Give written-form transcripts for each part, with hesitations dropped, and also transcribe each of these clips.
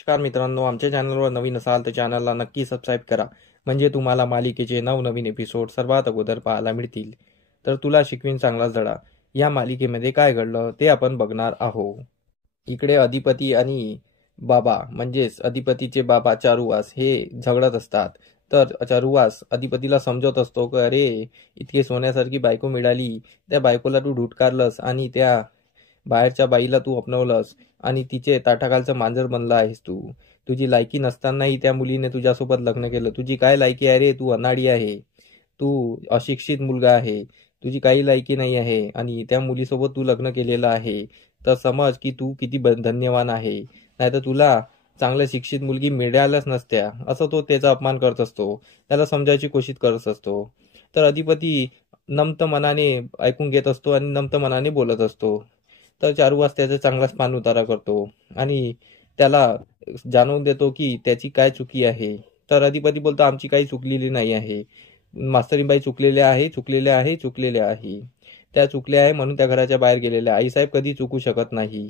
नमस्कार मित्रांनो, आमच्या चॅनलवर नवीन असाल तर चॅनलला नक्की सबस्क्राईब करा, म्हणजे तुम्हाला मालिकेचे नवनवीन एपिसोड सर्वात अगोदर पाहायला मिळतील. तर तुला शिकवीन चांगलाच धडा या मालिकेमध्ये काय घडलं ते आपण बघणार आहोत. इकडे अधिपती आणि बाबा म्हणजेच अधिपतीचे बाबा चारुवास हे झगडत असतात. तर चारुवास अधिपतीला समजवत असतो की अरे, इतकी सोन्यासारखी बायको मिळाली, त्या बायकोला तू धुटकारलंस आणि त्या बाहेरच्या बाईला तू अपनवलंस आणि तिचे ताटाखालचं मांजर बनला आहेस तू. तुझी लायकी नसतानाही त्या मुलीने तुझ्यासोबत लग्न केलं. तुझी काय लायकी आहे रे? तू अनाडी आहे, तू अशिक्षित मुलगा आहे, तुझी काही लायकी नाही आहे आणि त्या मुलीसोबत तू लग्न केलेलं आहे. तर समज की तू किती धन्यवान आहे, नाहीतर तुला चांगल्या शिक्षित मुलगी मिळाल्याच नसत्या. असं तो त्याचा अपमान करत असतो, त्याला समजायची कोशिश करत असतो. तर अधिपती नम्र मनाने ऐकून घेत असतो आणि नम्र मनाने बोलत असतो. तर चारुवास त्याचा चांगलाच मान उतारा करतो आणि त्याला जाणवून देतो की त्याची काय चुकी आहे. तर अधिपती बोलतो आमची काही चुकलेली नाही आहे, मास्तरीबाई चुकलेल्या आहे, त्या चुकल्या आहे म्हणून त्या घराच्या बाहेर गेलेल्या. आईसाहेब कधी चुकू शकत नाही.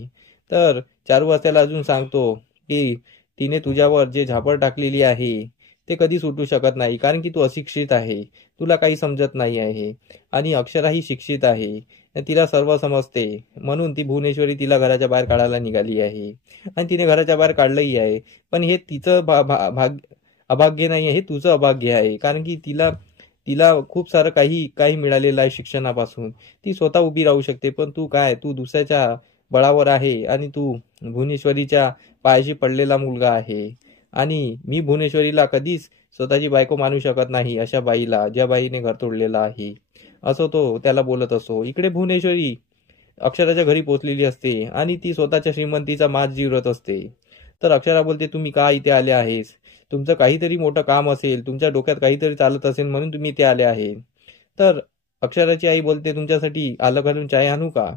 तर चारुवास त्याला अजून सांगतो की तिने तुझ्यावर जे झापड टाकलेली आहे ते कधी सुटू शकत नाही, कारण की तू अशिक्षित आहे, तुला काही समजत नाही आहे आणि अक्षरा ही शिक्षित आहे, तिला सर्व समजते. म्हणून ती भुवनेश्वरी तिला घराच्या बाहेर काढायला निघाली आहे आणि तिने घराच्या बाहेर काढलंही आहे. पण हे तिचं अभाग्य नाही आहे, हे तुझं अभाग्य आहे, कारण की तिला तिला खूप सारं काही काही मिळालेलं आहे शिक्षणापासून. ती स्वतः उभी राहू शकते, पण तू दुसऱ्याच्या बळावर आहे आणि तू भुवनेश्वरीच्या पायाशी पडलेला मुलगा आहे. आणि मी भुवनेश्वरीला कधीच स्वतःची बायको मानू शकत नाही, अशा बाईला, ज्या बाईने घर तोडलेलं आहे. असं तो त्याला बोलत असो. इकडे भुवनेश्वरी अक्षराच्या घरी पोहोचलेली असते आणि ती स्वतःच्या श्रीमंतीचा माज जिरत असते. तर अक्षरा बोलते, तुम्ही का इथे आले आहेस? तुमचं काहीतरी मोठं काम असेल, तुमच्या डोक्यात काहीतरी चालत असेल म्हणून तुम्ही इथे आले आहे. तर अक्षराची आई बोलते, तुमच्यासाठी आलं घालून चाय आणू का?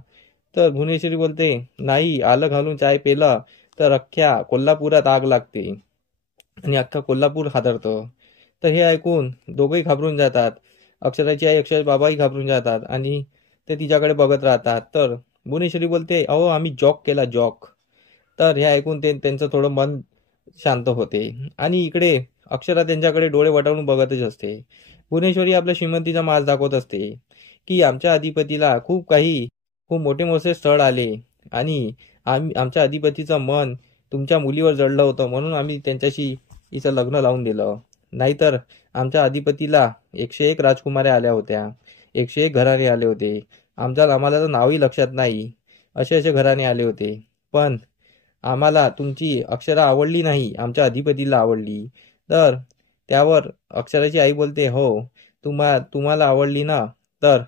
तर भुवनेश्वरी बोलते, नाही, आलं घालून चाय पेलं तर अख्ख्या कोल्हापुरात आग लागते आणि अख्खा कोल्हापूर हादरतं. तर हे ऐकून दोघंही घाबरून जातात. अक्षराची आई, अक्षर बाबाही घाबरून जातात आणि ते तिच्याकडे बघत राहतात. तर भुवनेश्वरी बोलते, अहो आम्ही जॉक केला, जॉक. तर हे ऐकून त्यांचं थोडं मन शांत होते आणि इकडे अक्षरा त्यांच्याकडे डोळे वटावून बघतच असते. भुवनेश्वरी आपल्या श्रीमंतीचा माज दाखवत असते की आमच्या अधिपतीला खूप मोठे मोठे स्थळ आले आणि आमच्या अधिपतीचं मन तुमच्या मुलीवर जडलं होतं, म्हणून आम्ही त्यांच्याशी हिचं लग्न लावून दिलं. नाहीतर आमच्या अधिपतीला 101 राजकुमाऱ्या आल्या होत्या, 101 घराणे आले होते. आम्हाला तर नावही लक्षात नाही, असे घराणे आले होते. पण आम्हाला तुमची अक्षरा आवडली नाही, आमच्या अधिपतीला आवडली. तर त्यावर अक्षराची आई बोलते, हो, तुम्हाला आवडली ना? तर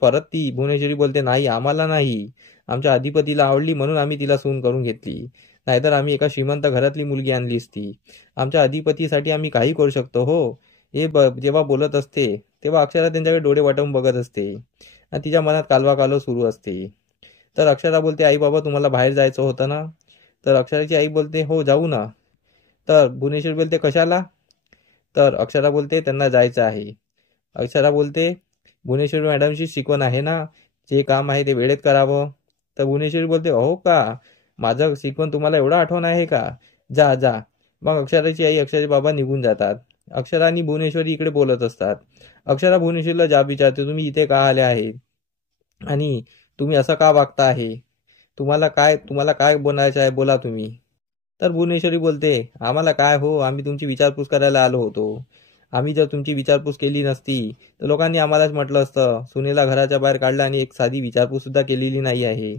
परत ती भुवनेश्वरी बोलते, नाही, आम्हाला नाही, आमच्या अधिपतीला आवडली म्हणून आम्ही तिला सून करून घेतली, नाहीतर आम्ही एका श्रीमंत घरातली मुलगी आणली असती. आमच्या अधिपतीसाठी आम्ही काही करू शकतो. हो, हे जेव्हा बोलत असते तेव्हा अक्षरा त्यांच्याकडे डोळे वाटवून बघत असते आणि तिच्या मनात कालवा सुरू असते. तर अक्षरा बोलते, आई बाबा तुम्हाला बाहेर जायचं होतं ना? तर अक्षराची आई बोलते, हो, जाऊ ना. तर भुवनेश्वरी बोलते, कशाला? तर अक्षरा बोलते, त्यांना जायचं आहे. अक्षरा बोलते, भुवनेश्वरी मॅडमची शिकवण आहे ना, जे काम आहे ते वेळेत करावं. तर भुवनेश्वरी बोलते, हो का, माझं शिकवण तुम्हाला एवढं आठवण आहे का? जा जा. मग अक्षराची आई, अक्षराचे बाबा निघून जातात. अक्षरा आणि भुवनेश्वरी इकडे बोलत असतात. अक्षरा भुवनेश्वरीला जाब विचारते, तुम्ही इथे का आले आहे आणि तुम्ही असं का वागता आहे? तुम्हाला काय बोलायचं आहे, बोला तुम्ही. तर भुवनेश्वरी बोलते, आम्हाला काय हो, आम्ही तुमची विचारपूस करायला आलो होतो. आम्ही जर तुमची विचारपूस केली नसती तर लोकांनी आम्हालाच म्हटलं असतं, सुनेला घराच्या बाहेर काढलं आणि एक साधी विचारपूस सुद्धा केलेली नाही आहे.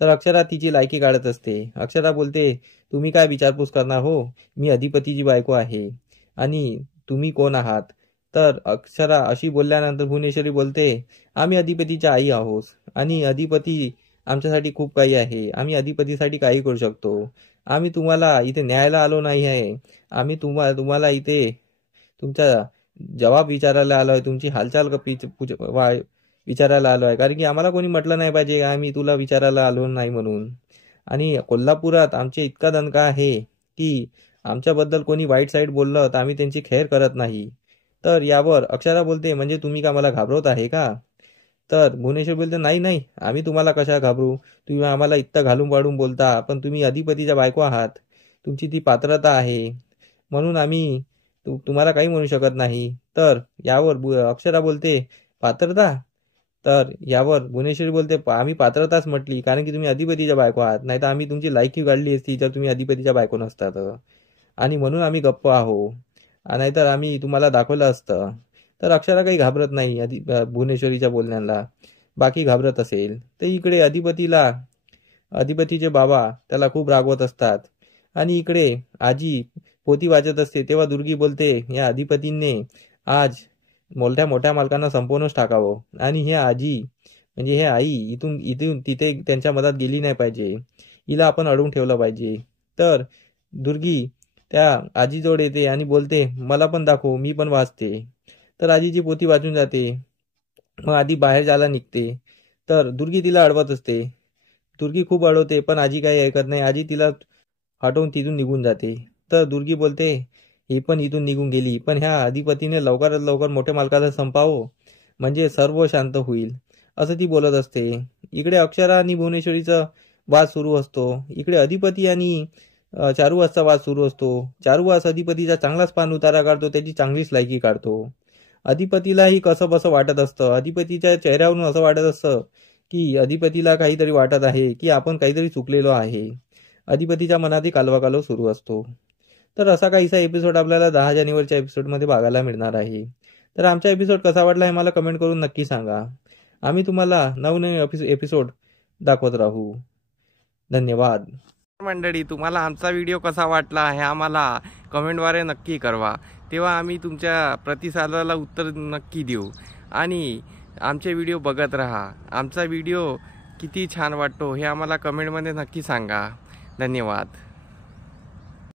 तर अक्षरा तिची लायकी काढत असते. अक्षरा बोलते, तुम्ही काय विचारपूस करणार हो? मी अधिपतीची बायको आहे आणि तुम्ही कोण आहात? तर अक्षरा अशी बोलल्यानंतर भुवनेश्वरी बोलते, आम्ही अधिपतीच्या आई आहोत आणि अधिपती आमच्यासाठी खूप काही आहे, आम्ही अधिपतीसाठी काही करू शकतो. आम्ही तुम्हाला इथे न्यायला आलो नाही आहे, आम्ही तुम्हाला इथे तुमचा जबाब विचारायला आलो आहे, तुमची हालचाल विचारायला आलो आहे, कारण की आम्हाला कोणी म्हटलं नाही पाहिजे आम्ही तुला विचारायला आलो नाही म्हणून. आणि कोल्हापुरात आमचे इतका दणका आहे की आमच्याबद्दल कोणी वाईट साईड बोललं तर आम्ही त्यांची खैर करत नाही. तर यावर अक्षरा बोलते, म्हणजे तुम्ही का मला घाबरवत आहे का? तर भुवनेश्वर बोलते, नाही नाही, आम्ही तुम्हाला कशा घाबरू, तुम्ही आम्हाला इतकं घालून पाडून बोलता, पण तुम्ही अधिपतीच्या बायको आहात. तुमची ती पात्रता आहे, म्हणून आम्ही तुम्हाला काही म्हणू शकत नाही. तर यावर अक्षरा बोलते पात्रता. तर यावर भुवनेश्वरी बोलते आम्ही पात्रताच म्हटली कारण की तुम्ही अधिपतीच्या बायको आहात, नाही तर आम्ही तुमची लायकी काढली असती जर तुम्ही अधिपतीच्या बायको नसतात, आणि म्हणून आम्ही गप्प आहो, नाहीतर आम्ही तुम्हाला दाखवलं असतं. तर अक्षरा काही घाबरत नाही भुवनेश्वरीच्या बोलण्याला. बाकी घाबरत असेल तर इकडे अधिपतीचे बाबा त्याला खूप रागवत असतात, आणि इकडे आजी पोती वाचत असते. तेव्हा दुर्गी बोलते या अधिपतींनी आज मोठ्या मोठ्या मालकांना संपवूनच टाकावं, आणि हे आजी म्हणजे हे आई इथून इथून तिथे त्यांच्या मधात गेली नाही पाहिजे, हिला आपण अडवून ठेवलं पाहिजे. तर दुर्गी त्या आजीजवळ येते आणि बोलते मला पण दाखव, मी पण वाचते. तर आजीची पोती वाचून जाते. मग आधी बाहेर जायला निघते, तर दुर्गी तिला अडवत असते. दुर्गी खूप अडवते पण आजी काही ऐकत नाही. आजी तिला हटवून तिथून निघून जाते. तर दुर्गी बोलते ही पण इथून निघून गेली, पण ह्या अधिपतीने लवकरात लवकर मोठ्या मालकाला संपावं म्हणजे सर्व शांत होईल, असं ती बोलत असते. इकडे अक्षरा आणि भुवनेश्वरीचा वाद सुरू असतो. इकडे अधिपती आणि चारुवासचा वाद सुरू असतो. चारुवास अधिपतीचा चांगलाच पान उतारा काढतो, त्याची चांगलीच लायकी काढतो. अधिपतीलाही कसं बसं वाटत असतं. अधिपतीच्या चेहऱ्यावरून असं वाटत असतं की अधिपतीला काहीतरी वाटत आहे की आपण काहीतरी चुकलेलो आहे. अधिपतीच्या मनातही कालवा सुरू असतो. तर असा काहीसा एपिसोड आपल्याला 10 जानेवारीच्या एपिसोडमध्ये बघायला मिळणार आहे. तर आमचा एपिसोड कसा वाटला हे मला कमेंट करून नक्की सांगा. आम्ही तुम्हाला नवनवीन एपिसोड दाखवत राहू. धन्यवाद. मंडळी, तुम्हाला आमचा व्हिडिओ कसा वाटला हे आम्हाला कमेंटद्वारे नक्की कळवा. तेव्हा आम्ही तुमच्या प्रतिसादाला उत्तर नक्की देऊ. आणि आमचे व्हिडिओ बघत राहा. आमचा व्हिडिओ किती छान वाटतो हे आम्हाला कमेंटमध्ये नक्की सांगा. धन्यवाद.